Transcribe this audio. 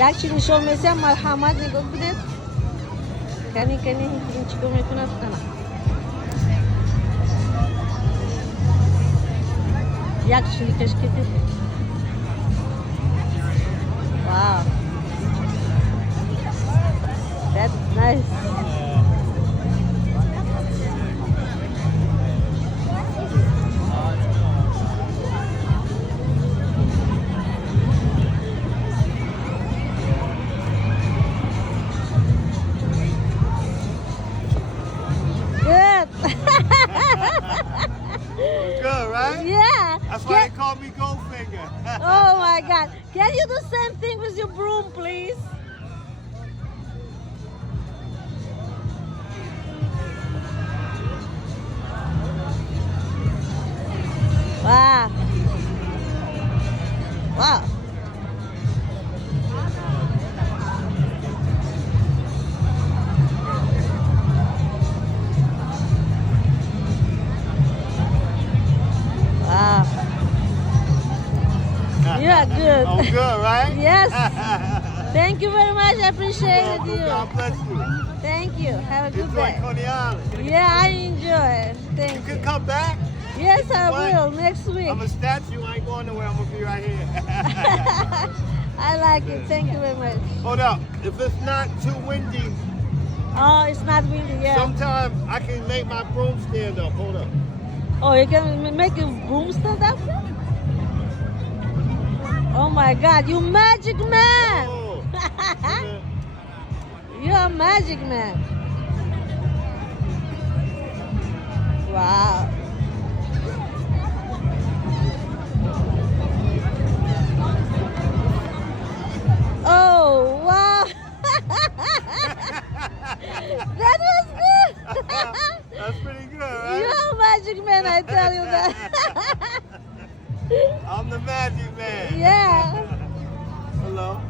Actually, show me some marhamat ni go kudet. Kani hinchiko me kuna kana. Actually, kashkete. Wow. That's nice. Good, right? Yeah. That's why they call me Goldfinger. Oh my God. Can you do the same thing with your broom, please? Wow. Wow. Wow. You are good. I'm good, right? Yes. Thank you very much. I appreciate you. God bless you. Thank you. Have a good Enjoy day. Coney Island. Yeah, I enjoy. Thank You you. can come back. Yes, I What? will next week. I'm a statue. I ain't going nowhere. I'm going to be right here. I like it. Thank you very much. Hold up. If it's not too windy, Oh, it's not windy, yeah. sometimes I can make my broom stand up. Hold up. Oh, you can make a broom stand up? Oh my God, you magic man! Oh. You're a magic man. Wow. Oh, wow. That was good. That's pretty good, right? You're a magic man, I tell you that. I'm the magic man. Yeah. Hello.